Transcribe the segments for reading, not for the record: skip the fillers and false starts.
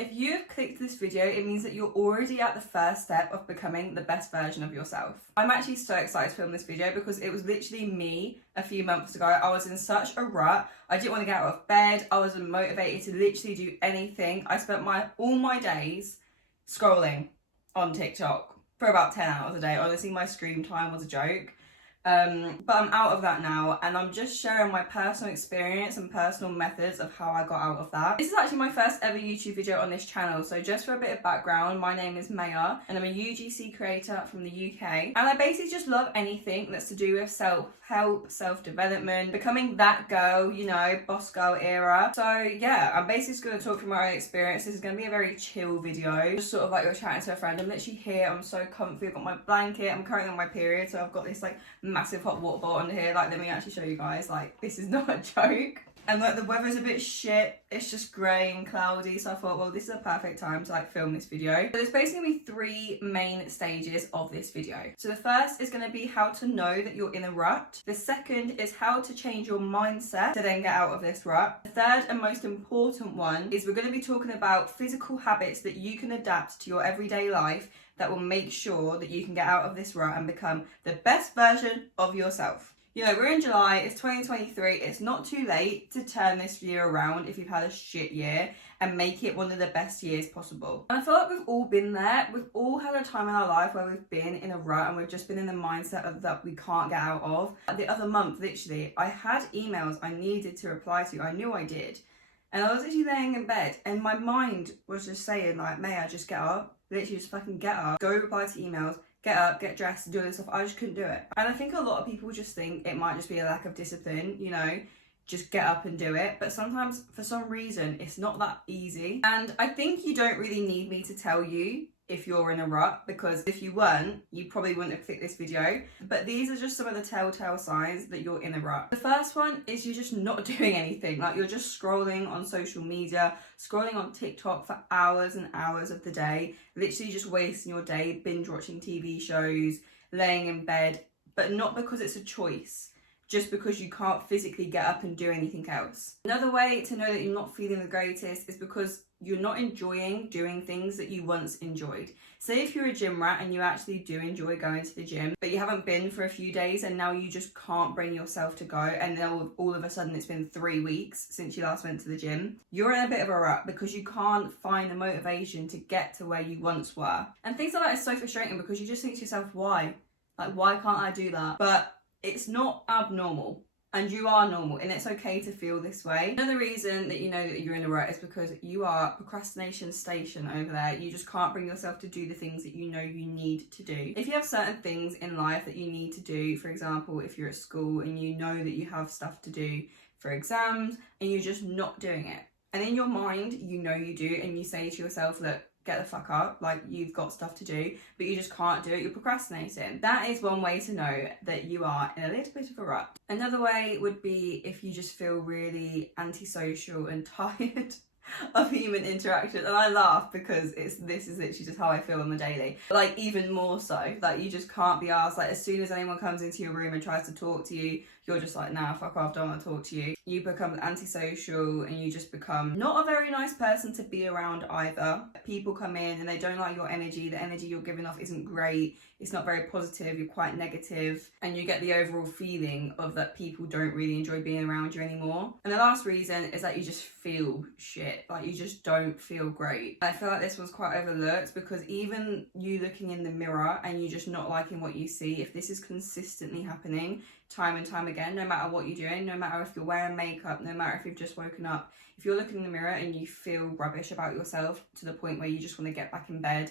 If you have clicked this video, it means that you're already at the first step of becoming the best version of yourself. I'm actually so excited to film this video because it was literally me a few months ago. I was in such a rut. I didn't want to get out of bed. I wasn't motivated to literally do anything. I spent all my days scrolling on TikTok for about 10 hours a day. Honestly, my screen time was a joke. But I'm out of that now, and I'm just sharing my personal experience and personal methods of how I got out of that. This is actually my first ever YouTube video on this channel, so just for a bit of background, my name is Maya and I'm a UGC creator from the UK, and I basically just love anything that's to do with self-help, self-development, becoming that girl, you know, boss girl era. So yeah, I'm basically just going to talk from my own experience. This is going to be a very chill video, just sort of like you're chatting to a friend. I'm literally here, I'm so comfy, I've got my blanket, I'm currently on my period, so I've got this like massive hot water bottle under here. Like, let me actually show you guys, like, this is not a joke. And like the weather's a bit shit, it's just grey and cloudy, so I thought, well, this is a perfect time to like film this video. So there's basically gonna be 3 main stages of this video. So the first is going to be how to know that you're in a rut. The second is how to change your mindset to then get out of this rut. The third and most important one is we're going to be talking about physical habits that you can adapt to your everyday life that will make sure that you can get out of this rut and become the best version of yourself. You know, we're in July, it's 2023, it's not too late to turn this year around if you've had a shit year and make it one of the best years possible. And I feel like we've all been there. We've all had a time in our life where we've been in a rut and we've just been in the mindset of that we can't get out of. The other month, literally, I had emails I needed to reply to. I knew I did. And I was literally laying in bed and my mind was just saying like, Maya, just get up. Literally just fucking get up, go reply to emails, get up, get dressed, do all this stuff. I just couldn't do it. And I think a lot of people just think it might just be a lack of discipline, you know, just get up and do it. But sometimes for some reason, it's not that easy. And I think you don't really need me to tell you if you're in a rut, because if you weren't, you probably wouldn't have clicked this video. But these are just some of the telltale signs that you're in a rut. The first one is you're just not doing anything. Like, you're just scrolling on social media, scrolling on TikTok for hours and hours of the day, literally just wasting your day binge watching TV shows, laying in bed, but not because it's a choice, just because you can't physically get up and do anything else. Another way to know that you're not feeling the greatest is because you're not enjoying doing things that you once enjoyed. Say if you're a gym rat and you actually do enjoy going to the gym, but you haven't been for a few days and now you just can't bring yourself to go, and then all of a sudden it's been 3 weeks since you last went to the gym, you're in a bit of a rut because you can't find the motivation to get to where you once were. And things like that is so frustrating because you just think to yourself, why? Like, why can't I do that? But it's not abnormal. And you are normal, and it's okay to feel this way. Another reason that you know that you're in a rut is because you are procrastination station over there. You just can't bring yourself to do the things that you know you need to do. If you have certain things in life that you need to do, for example, if you're at school and you know that you have stuff to do for exams and you're just not doing it, and in your mind you know you do, and you say to yourself, look, get the fuck up, like, you've got stuff to do, but you just can't do it, you're procrastinating. That is one way to know that you are in a little bit of a rut. Another way would be if you just feel really antisocial and tired of human interaction. And I laugh because this is literally just how I feel on the daily. Like, even more so, like, you just can't be asked. Like, as soon as anyone comes into your room and tries to talk to you, you're just like, nah, fuck off, don't want to talk to you. You become antisocial and you just become not a very nice person to be around either. People come in and they don't like your energy. The energy you're giving off isn't great. It's not very positive. You're quite negative, and you get the overall feeling of that people don't really enjoy being around you anymore. And the last reason is that you just feel shit. Like, you just don't feel great. I feel like this was quite overlooked because even you looking in the mirror and you just not liking what you see, if this is consistently happening time and time again, no matter what you're doing, no matter if you're wearing makeup, no matter if you've just woken up, if you're looking in the mirror and you feel rubbish about yourself to the point where you just want to get back in bed,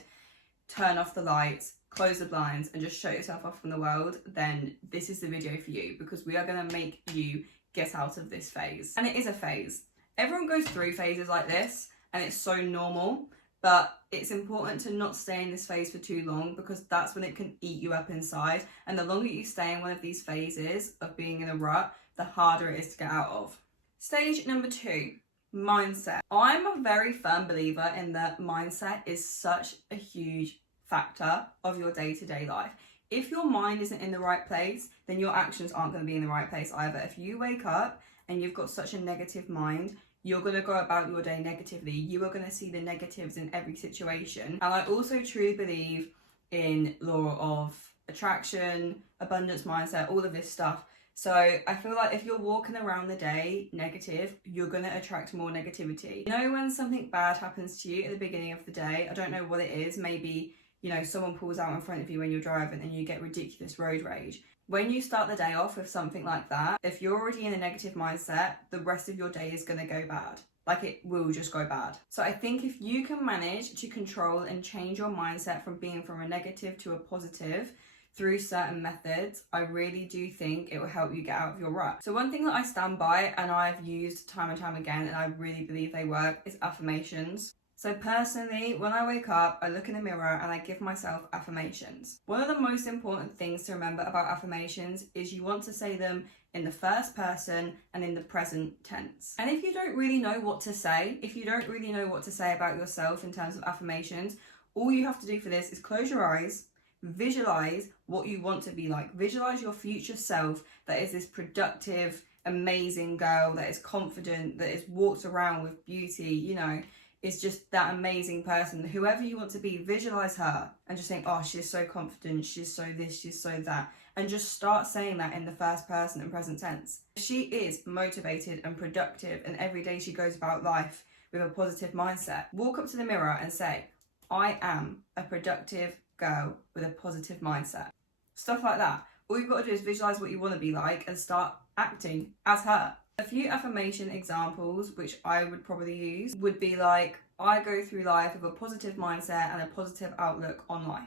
turn off the lights, close the blinds and just shut yourself off from the world, then this is the video for you, because we are going to make you get out of this phase. And it is a phase. Everyone goes through phases like this and it's so normal, but it's important to not stay in this phase for too long, because that's when it can eat you up inside. And the longer you stay in one of these phases of being in a rut, the harder it is to get out of. Stage number 2, mindset. I'm a very firm believer in that mindset is such a huge factor of your day-to-day life. If your mind isn't in the right place, then your actions aren't going to be in the right place either. If you wake up and you've got such a negative mind, you're going to go about your day negatively. You are going to see the negatives in every situation. And I also truly believe in law of attraction, abundance mindset, all of this stuff. So I feel like if you're walking around the day negative, you're going to attract more negativity. You know, when something bad happens to you at the beginning of the day, I don't know what it is, maybe, you know, someone pulls out in front of you when you're driving and you get ridiculous road rage. When you start the day off with something like that, if you're already in a negative mindset, the rest of your day is going to go bad. Like, it will just go bad. So I think if you can manage to control and change your mindset from being from a negative to a positive through certain methods, I really do think it will help you get out of your rut. So one thing that I stand by and I've used time and time again, and I really believe they work, is affirmations. So personally, when I wake up, I look in the mirror and I give myself affirmations. One of the most important things to remember about affirmations is you want to say them in the first person and in the present tense. And if you don't really know what to say, if you don't really know what to say about yourself in terms of affirmations, all you have to do for this is close your eyes, visualize what you want to be like. Visualize your future self that is this productive, amazing girl, that is confident, that is walks around with beauty, you know, is just that amazing person. Whoever you want to be, visualize her and just think, oh, she's so confident, she's so this, she's so that. And just start saying that in the first person and present tense. She is motivated and productive, and every day she goes about life with a positive mindset. Walk up to the mirror and say, I am a productive girl with a positive mindset. Stuff like that. All you've got to do is visualize what you want to be like and start acting as her. A few affirmation examples which I would probably use would be like, I go through life with a positive mindset and a positive outlook on life.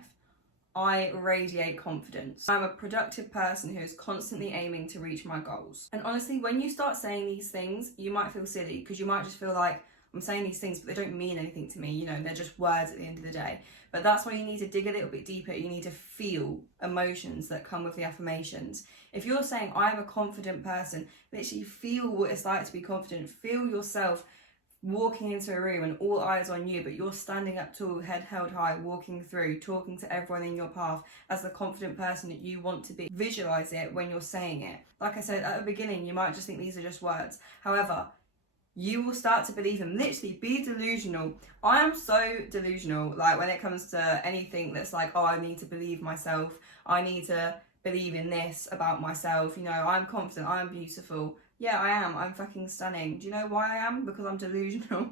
I radiate confidence. I'm a productive person who is constantly aiming to reach my goals. And honestly, when you start saying these things, you might feel silly because you might just feel like, I'm saying these things, but they don't mean anything to me. You know, they're just words at the end of the day. But that's why you need to dig a little bit deeper. You need to feel emotions that come with the affirmations. If you're saying, I'm a confident person, literally feel what it's like to be confident. Feel yourself walking into a room and all eyes on you, but you're standing up tall, head held high, walking through, talking to everyone in your path as the confident person that you want to be. Visualize it when you're saying it. Like I said at the beginning, you might just think these are just words. However, you will start to believe them. Literally, be delusional. I am so delusional, like when it comes to anything that's like, oh, I need to believe myself. I need to believe in this about myself. You know, I'm confident, I'm beautiful. Yeah, I am. I'm fucking stunning. Do you know why I am? Because I'm delusional.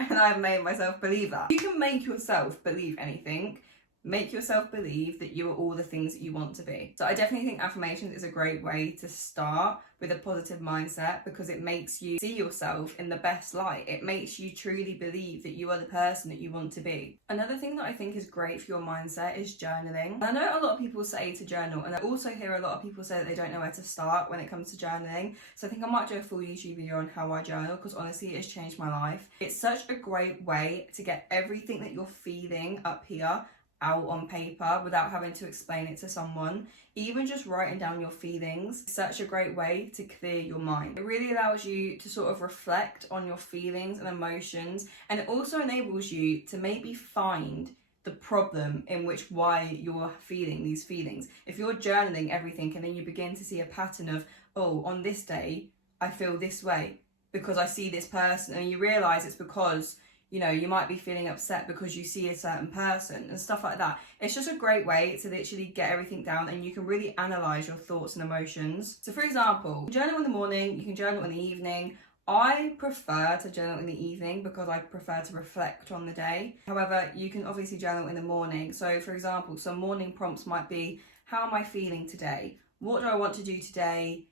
And I've made myself believe that. You can make yourself believe anything. Make yourself believe that you are all the things that you want to be. So I definitely think affirmations is a great way to start with a positive mindset, because it makes you see yourself in the best light. It makes you truly believe that you are the person that you want to be. Another thing that I think is great for your mindset is journaling. I know a lot of people say to journal, and I also hear a lot of people say that they don't know where to start when it comes to journaling. So I think I might do a full YouTube video on how I journal, because honestly, it's changed my life. It's such a great way to get everything that you're feeling up here out on paper without having to explain it to someone. Even just writing down your feelings is such a great way to clear your mind. It really allows you to sort of reflect on your feelings and emotions, and it also enables you to maybe find the problem in which why you're feeling these feelings. If you're journaling everything and then you begin to see a pattern of, oh, on this day I feel this way because I see this person, and you realise it's because, you know, you might be feeling upset because you see a certain person and stuff like that. It's just a great way to literally get everything down, and you can really analyse your thoughts and emotions. So for example, journal in the morning, you can journal in the evening. I prefer to journal in the evening because I prefer to reflect on the day. However, you can obviously journal in the morning. So for example, some morning prompts might be, how am I feeling today? What do I want to do today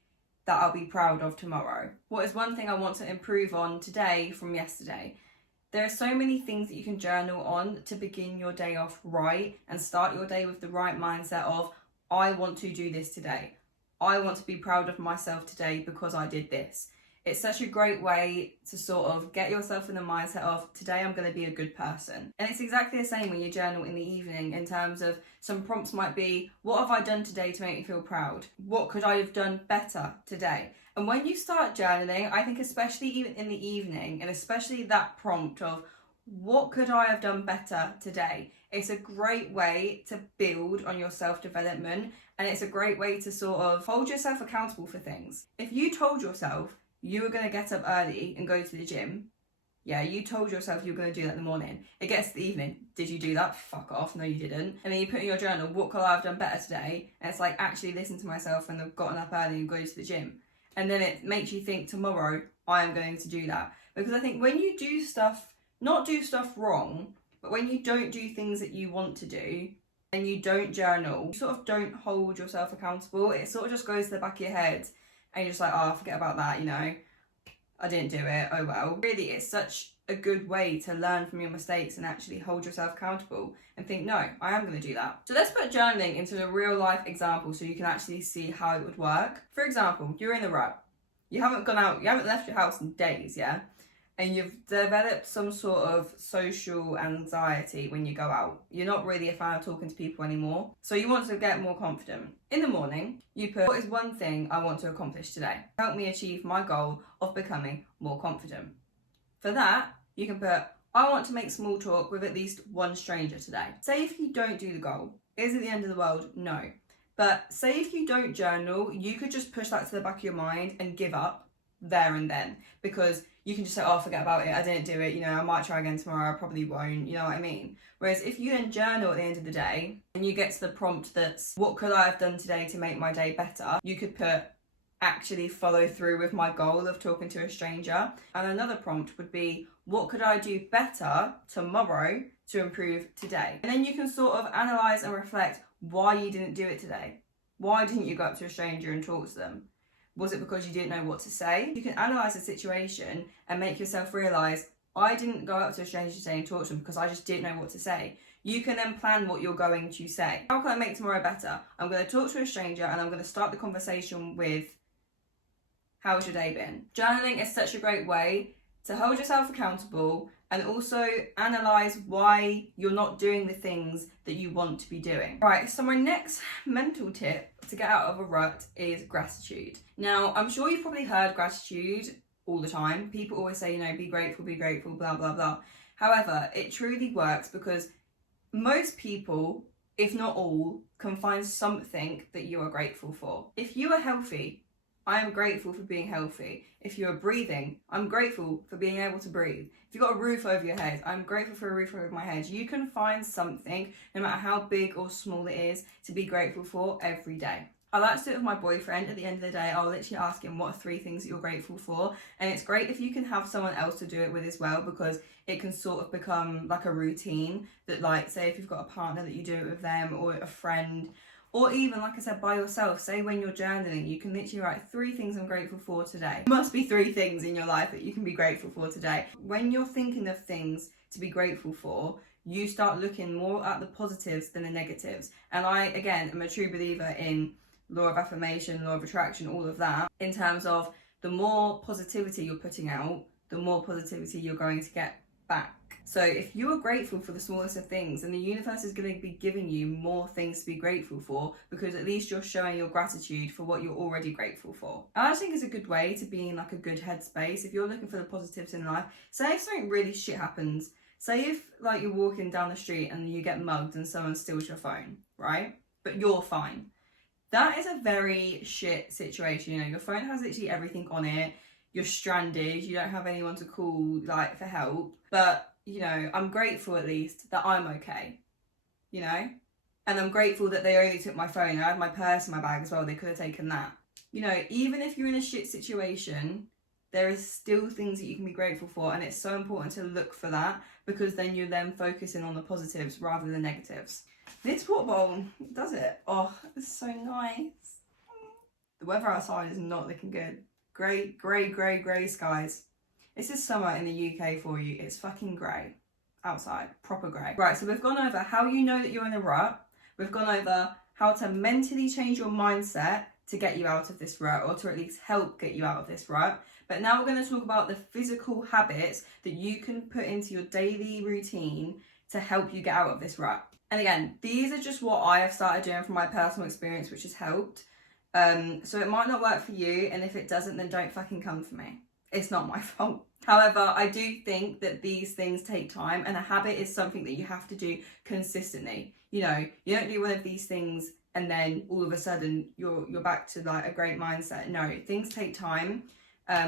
that I'll be proud of tomorrow? What is one thing I want to improve on today from yesterday? There are so many things that you can journal on to begin your day off right and start your day with the right mindset of, I want to do this today. I want to be proud of myself today because I did this. It's such a great way to sort of get yourself in the mindset of, today I'm going to be a good person. And it's exactly the same when you journal in the evening, in terms of some prompts might be, what have I done today to make me feel proud? What could I have done better today? And when you start journaling, I think especially even in the evening, and especially that prompt of, what could I have done better today? It's a great way to build on your self-development, and it's a great way to sort of hold yourself accountable for things. If you told yourself you were going to get up early and go to the gym. Yeah, you told yourself you were going to do that in the morning. It gets to the evening. Did you do that? Fuck off. No, you didn't. And then you put in your journal, what could I have done better today? And it's like, actually listen to myself and I've gotten up early and go to the gym. And then it makes you think, tomorrow I am going to do that. Because I think when you do stuff, not do stuff wrong, but when you don't do things that you want to do and you don't journal, you sort of don't hold yourself accountable. It sort of just goes to the back of your head and you're just like, oh, forget about that, you know. I didn't do it, oh well. Really, it's such a good way to learn from your mistakes and actually hold yourself accountable and think, no, I am going to do that. So let's put journaling into a real life example so you can actually see how it would work. For example, you're in a rut. You haven't gone out, you haven't left your house in days, yeah? And you've developed some sort of social anxiety when you go out. You're not really a fan of talking to people anymore. So you want to get more confident. In the morning, you put, what is one thing I want to accomplish today? Help me achieve my goal of becoming more confident. For that, you can put, I want to make small talk with at least one stranger today. Say if you don't do the goal, is it the end of the world? No. But say if you don't journal, you could just push that to the back of your mind and give up there and then, because you can just say, oh, forget about it, I didn't do it, you know, I might try again tomorrow, I probably won't, you know what I mean? Whereas if you then journal at the end of the day and you get to the prompt that's, what could I have done today to make my day better? You could put, actually follow through with my goal of talking to a stranger. And another prompt would be, what could I do better tomorrow to improve today? And then you can sort of analyse and reflect why you didn't do it today. Why didn't you go up to a stranger and talk to them? Was it because you didn't know what to say? You can analyse the situation and make yourself realise, I didn't go up to a stranger today and talk to them because I just didn't know what to say. You can then plan what you're going to say. How can I make tomorrow better? I'm going to talk to a stranger and I'm going to start the conversation with, how's your day been? Journaling is such a great way to hold yourself accountable and also analyse why you're not doing the things that you want to be doing. Right, so my next mental tip to get out of a rut is gratitude. Now, I'm sure you've probably heard gratitude all the time. People always say, you know, be grateful, blah, blah, blah. However, it truly works because most people, if not all, can find something that you are grateful for. If you are healthy, I am grateful for being healthy. If you're breathing, I'm grateful for being able to breathe. If you've got a roof over your head, I'm grateful for a roof over my head. You can find something, no matter how big or small it is, to be grateful for every day. I like to do it with my boyfriend. At the end of the day, I'll literally ask him, what are 3 things that you're grateful for? And it's great if you can have someone else to do it with as well, because it can sort of become like a routine that, like, say if you've got a partner that you do it with them, or a friend, or even, like I said, by yourself. Say when you're journaling, you can literally write 3 things I'm grateful for today. There must be 3 things in your life that you can be grateful for today. When you're thinking of things to be grateful for, you start looking more at the positives than the negatives. And I, again, am a true believer in law of affirmation, law of attraction, all of that, in terms of the more positivity you're putting out, the more positivity you're going to get back. So if you are grateful for the smallest of things, then the universe is going to be giving you more things to be grateful for, because at least you're showing your gratitude for what you're already grateful for. And I just think it's a good way to be in like a good headspace. If you're looking for the positives in life, say if something really shit happens, say if like you're walking down the street and you get mugged and someone steals your phone, right? But you're fine. That is a very shit situation. You know, your phone has literally everything on it. You're stranded. You don't have anyone to call like for help. But, you know, I'm grateful at least that I'm okay, you know? And I'm grateful that they only took my phone. I had my purse in my bag as well. They could have taken that. You know, even if you're in a shit situation, there is still things that you can be grateful for. And it's so important to look for that, because then you're then focusing on the positives rather than negatives. This water bowl does it. Oh, it's so nice. The weather outside is not looking good. Grey skies. This is summer in the UK for you. It's fucking grey outside, proper grey. Right, so we've gone over how you know that you're in a rut. We've gone over how to mentally change your mindset to get you out of this rut, or to at least help get you out of this rut. But now we're going to talk about the physical habits that you can put into your daily routine to help you get out of this rut. And again, these are just what I have started doing from my personal experience, which has helped. So it might not work for you, and if it doesn't, then don't fucking come for me. It's not my fault. However, I do think that these things take time, and a habit is something that you have to do consistently. You know, you don't do one of these things and then all of a sudden you're back to like a great mindset. No, things take time.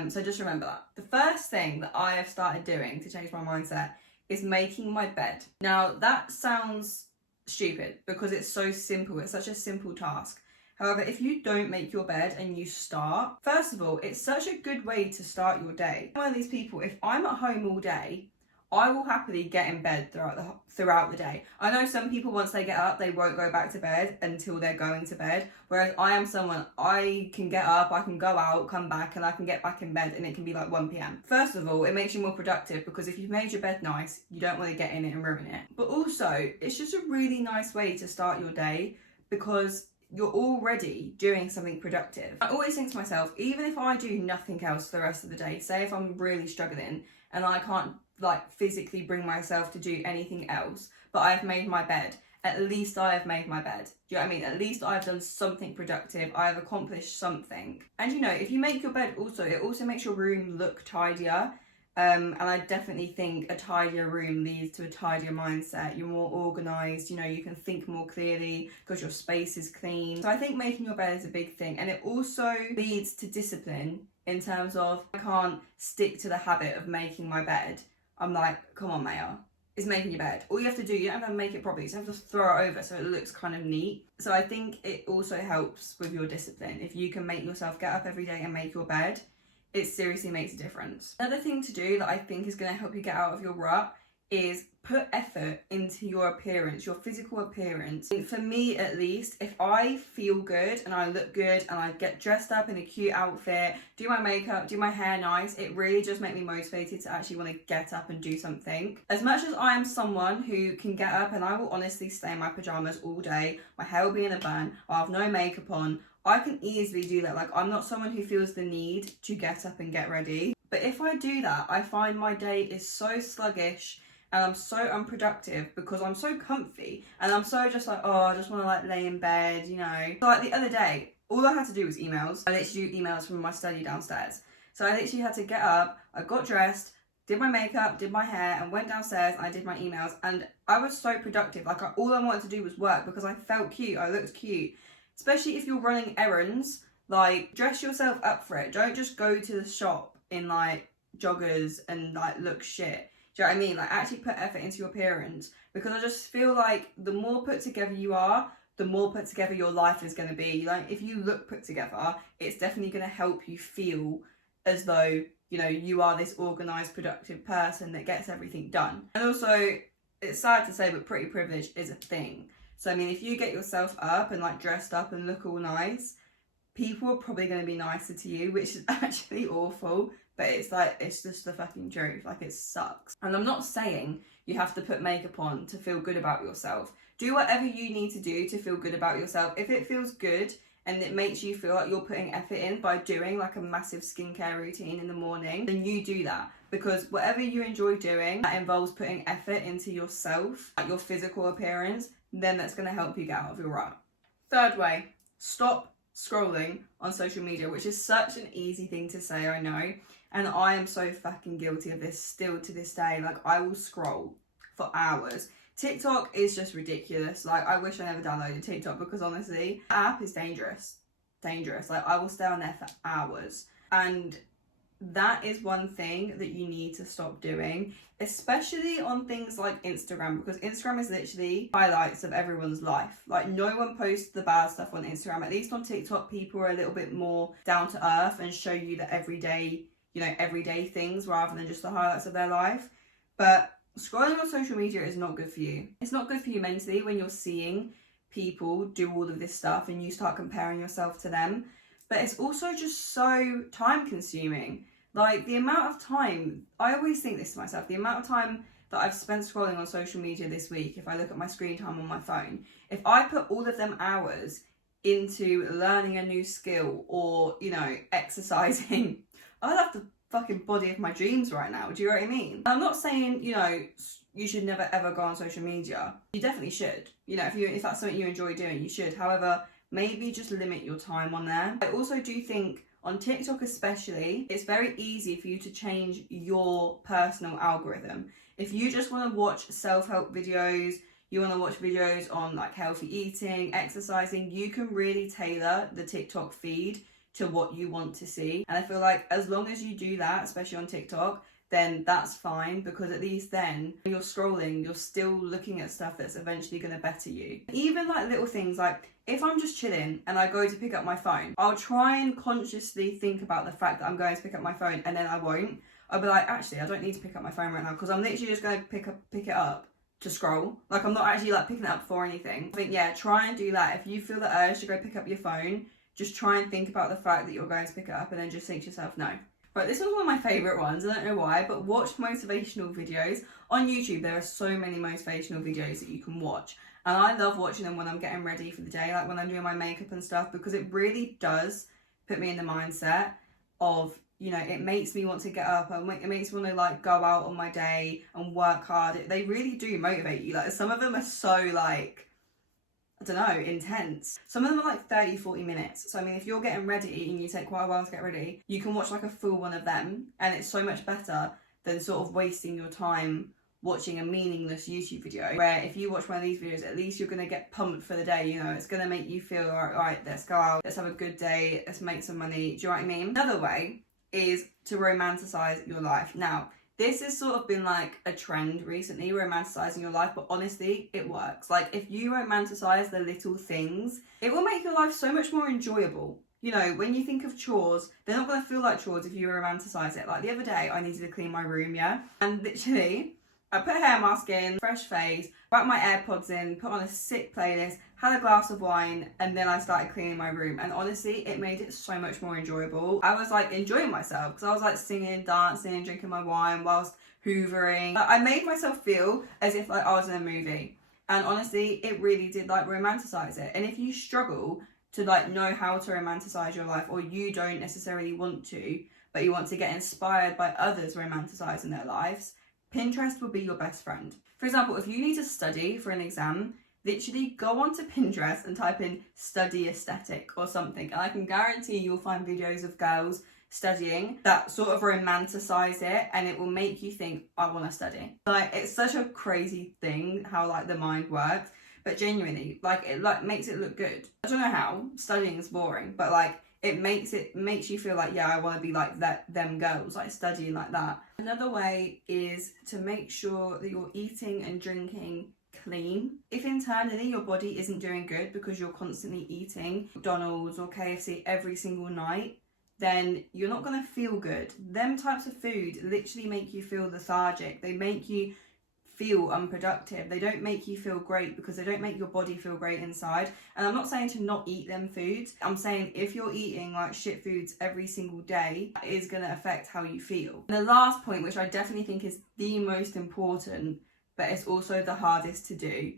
So just remember that. The first thing that I have started doing to change my mindset is making my bed. Now that sounds stupid because it's so simple. It's such a simple task. However, if you don't make your bed and you start, first of all, it's such a good way to start your day. I'm one of these people, if I'm at home all day, I will happily get in bed throughout the day. I know some people, once they get up, they won't go back to bed until they're going to bed. Whereas I am someone, I can get up, I can go out, come back, and I can get back in bed, and it can be like 1 p.m. First of all, it makes you more productive because if you've made your bed nice, you don't want to get in it and ruin it. But also, it's just a really nice way to start your day because you're already doing something productive. I always think to myself, even if I do nothing else for the rest of the day, say if I'm really struggling and I can't like physically bring myself to do anything else, but I've made my bed, at least I have made my bed. Do you know what I mean? At least I've done something productive. I have accomplished something. And you know, if you make your bed also, it also makes your room look tidier. And I definitely think a tidier room leads to a tidier mindset. You're more organised, you know, you can think more clearly because your space is clean. So I think making your bed is a big thing. And it also leads to discipline in terms of I can't stick to the habit of making my bed. I'm like, come on, Maya, it's making your bed. All you have to do, you don't have to make it properly, you just have to throw it over so it looks kind of neat. So I think it also helps with your discipline. If you can make yourself get up every day and make your bed, it seriously makes a difference. Another thing to do that I think is going to help you get out of your rut is put effort into your appearance, your physical appearance. And for me at least, if I feel good and I look good and I get dressed up in a cute outfit, do my makeup, do my hair nice, it really just makes me motivated to actually want to get up and do something. As much as I am someone who can get up and I will honestly stay in my pajamas all day, my hair will be in a bun, I'll have no makeup on, I can easily do that. Like, I'm not someone who feels the need to get up and get ready. But if I do that, I find my day is so sluggish and I'm so unproductive because I'm so comfy and I'm so just like, oh, I just want to like lay in bed, you know. So like the other day, all I had to do was emails. I literally do emails from my study downstairs. So I literally had to get up, I got dressed, did my makeup, did my hair, and went downstairs and I did my emails. And I was so productive. Like, all I wanted to do was work because I felt cute, I looked cute. Especially if you're running errands, like, dress yourself up for it. Don't just go to the shop in like joggers and like look shit. Do you know what I mean? Like, actually put effort into your appearance, because I just feel like the more put together you are, the more put together your life is going to be. Like, if you look put together, it's definitely going to help you feel as though, you know, you are this organised, productive person that gets everything done. And also, it's sad to say, but pretty privilege is a thing. So, I mean, if you get yourself up and like dressed up and look all nice, people are probably going to be nicer to you, which is actually awful. But it's like, it's just the fucking truth. Like, it sucks. And I'm not saying you have to put makeup on to feel good about yourself. Do whatever you need to do to feel good about yourself. If it feels good and it makes you feel like you're putting effort in by doing like a massive skincare routine in the morning, then you do that. Because whatever you enjoy doing that involves putting effort into yourself, like your physical appearance, then that's going to help you get out of your rut. Third way, stop scrolling on social media, which is such an easy thing to say, I know. And I am so fucking guilty of this still to this day. Like, I will scroll for hours. TikTok is just ridiculous. Like, I wish I never downloaded TikTok because honestly, the app is dangerous. Dangerous. Like, I will stay on there for hours. And that is one thing that you need to stop doing, especially on things like Instagram, because Instagram is literally highlights of everyone's life. Like, no one posts the bad stuff on Instagram. At least on TikTok, people are a little bit more down to earth and show you the everyday, you know, everyday things rather than just the highlights of their life. But scrolling on social media is not good for you. It's not good for you mentally when you're seeing people do all of this stuff and you start comparing yourself to them. But it's also just so time consuming. Like, the amount of time, I always think this to myself, the amount of time that I've spent scrolling on social media this week, if I look at my screen time on my phone, if I put all of them hours into learning a new skill or, you know, exercising, I'd have the fucking body of my dreams right now. Do you know what I mean? I'm not saying, you know, you should never ever go on social media. You definitely should. You know, if that's something you enjoy doing, you should. However, maybe just limit your time on there. I also do think on TikTok especially, it's very easy for you to change your personal algorithm. If you just want to watch self-help videos, you want to watch videos on like healthy eating, exercising, you can really tailor the TikTok feed to what you want to see. And I feel like as long as you do that, especially on TikTok, then that's fine, because at least then when you're scrolling, you're still looking at stuff that's eventually going to better you. Even like little things, like if I'm just chilling and I go to pick up my phone, I'll try and consciously think about the fact that I'm going to pick up my phone, and then I won't. I'll be like, actually, I don't need to pick up my phone right now, because I'm literally just going to pick it up to scroll. Like, I'm not actually like picking it up for anything. I think, yeah, try and do that. If you feel the urge to go pick up your phone, just try and think about the fact that you're going to pick it up, and then just think to yourself, no. Right, this was one of my favourite ones. I don't know why, but watch motivational videos. On YouTube, there are so many motivational videos that you can watch. And I love watching them when I'm getting ready for the day, like when I'm doing my makeup and stuff, because it really does put me in the mindset of, you know, it makes me want to get up, and it makes me want to like go out on my day and work hard. They really do motivate you. Like, some of them are so like, I don't know, intense. Some of them are like 30-40 minutes. So I mean, if you're getting ready and you take quite a while to get ready, you can watch like a full one of them, and it's so much better than sort of wasting your time watching a meaningless YouTube video, where if you watch one of these videos, at least you're going to get pumped for the day. You know, it's going to make you feel all right, let's go out, let's have a good day, let's make some money. Do you know what I mean? Another way is to romanticize your life. Now, this has sort of been like a trend recently, romanticizing your life, but honestly, it works. Like, if you romanticize the little things, it will make your life so much more enjoyable. You know, when you think of chores, they're not going to feel like chores if you romanticize it. Like the other day, I needed to clean my room, yeah? And literally, I put a hair mask in, fresh face, wrapped my AirPods in, put on a sick playlist, had a glass of wine, and then I started cleaning my room. And honestly, it made it so much more enjoyable. I was like enjoying myself, because I was like singing, dancing, drinking my wine whilst hoovering. I made myself feel as if like I was in a movie. And honestly, it really did like romanticize it. And if you struggle to like know how to romanticize your life, or you don't necessarily want to, but you want to get inspired by others romanticizing their lives, Pinterest will be your best friend. For example, if you need to study for an exam, literally go onto Pinterest and type in study aesthetic or something, and I can guarantee you'll find videos of girls studying that sort of romanticize it, and it will make you think, I want to study. Like, it's such a crazy thing how like the mind works, but genuinely, like, it like makes it look good. I don't know how, studying is boring, but like it makes you feel like, yeah, I want to be like them girls, like studying like that. Another way is to make sure that you're eating and drinking clean. If internally your body isn't doing good because you're constantly eating McDonald's or KFC every single night, then you're not going to feel good. Them types of food literally make you feel lethargic. They make you feel unproductive. They don't make you feel great, because they don't make your body feel great inside. And I'm not saying to not eat them foods. I'm saying if you're eating like shit foods every single day, it is going to affect how you feel. And the last point, which I definitely think is the most important, but it's also the hardest to do,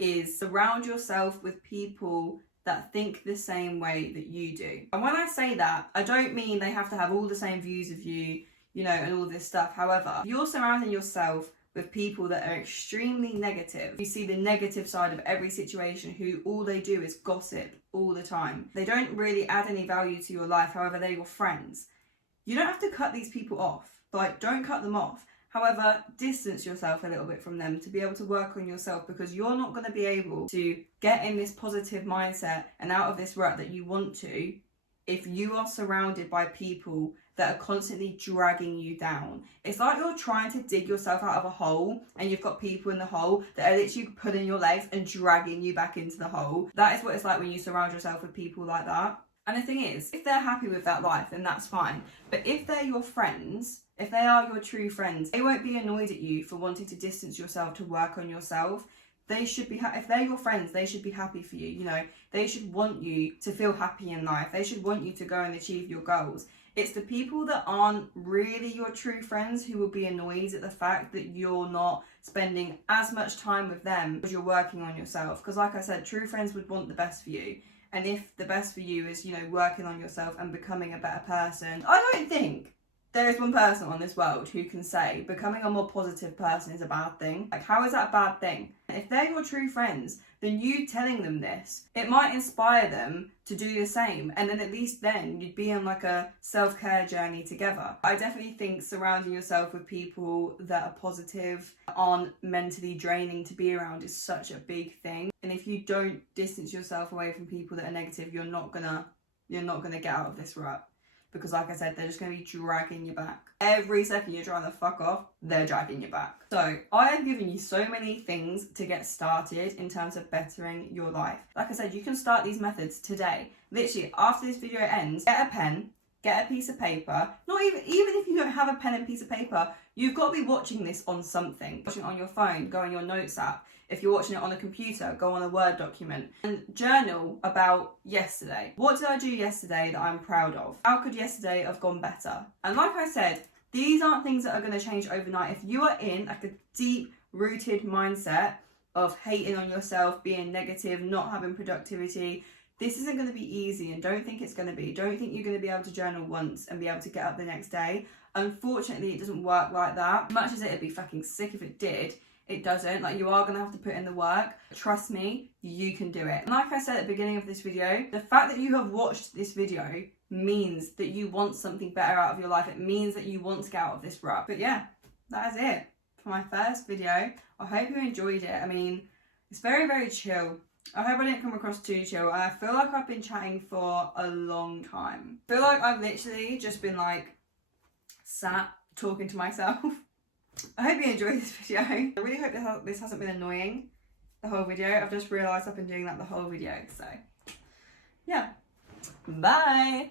is surround yourself with people that think the same way that you do. And when I say that, I don't mean they have to have all the same views of you, you know, and all this stuff. However, if you're surrounding yourself with people that are extremely negative, you see the negative side of every situation, who all they do is gossip all the time. They don't really add any value to your life, however, they're your friends. You don't have to cut these people off. Like, don't cut them off. However, distance yourself a little bit from them to be able to work on yourself, because you're not going to be able to get in this positive mindset and out of this rut that you want to if you are surrounded by people that are constantly dragging you down. It's like you're trying to dig yourself out of a hole, and you've got people in the hole that are literally pulling your legs and dragging you back into the hole. That is what it's like when you surround yourself with people like that. And the thing is, if they're happy with that life, then that's fine. But if they're your friends, if they are your true friends, they won't be annoyed at you for wanting to distance yourself to work on yourself. They should be, if they're your friends, they should be happy for you. You know, they should want you to feel happy in life. They should want you to go and achieve your goals. It's the people that aren't really your true friends who will be annoyed at the fact that you're not spending as much time with them as you're working on yourself. Because like I said, true friends would want the best for you. And if the best for you is, you know, working on yourself and becoming a better person, I don't think there is one person on this world who can say becoming a more positive person is a bad thing. Like, how is that a bad thing? If they're your true friends, then you telling them this, it might inspire them to do the same. And then at least then you'd be on like a self-care journey together. I definitely think surrounding yourself with people that are positive, aren't mentally draining to be around, is such a big thing. And if you don't distance yourself away from people that are negative, you're not gonna you're not going to get out of this rut. Because like I said, they're just going to be dragging you back. Every second you're trying to fuck off, they're dragging you back. So I have given you so many things to get started in terms of bettering your life. Like I said, you can start these methods today. Literally, after this video ends, get a pen, get a piece of paper. Not even if you don't have a pen and piece of paper, you've got to be watching this on something. Watching it on your phone, go on your notes app. If you're watching it on a computer, go on a Word document and journal about yesterday. What did I do yesterday that I'm proud of? How could yesterday have gone better? And like I said, these aren't things that are going to change overnight. If you are in like a deep rooted mindset of hating on yourself, being negative, not having productivity, this isn't going to be easy, and don't think it's going to be. Don't think you're going to be able to journal once and be able to get up the next day. Unfortunately, it doesn't work like that. Much as it'd be fucking sick if it did, it doesn't. Like, you are going to have to put in the work. Trust me, you can do it. And like I said at the beginning of this video, the fact that you have watched this video means that you want something better out of your life. It means that you want to get out of this rut. But yeah, that is it for my first video. I hope you enjoyed it. I mean, it's very, very chill. I hope I didn't come across too chill. And I feel like I've been chatting for a long time. I feel like I've literally just been like sat talking to myself. I hope you enjoyed this video. I really hope this hasn't been annoying the whole video. I've just realised I've been doing that the whole video. So yeah, bye.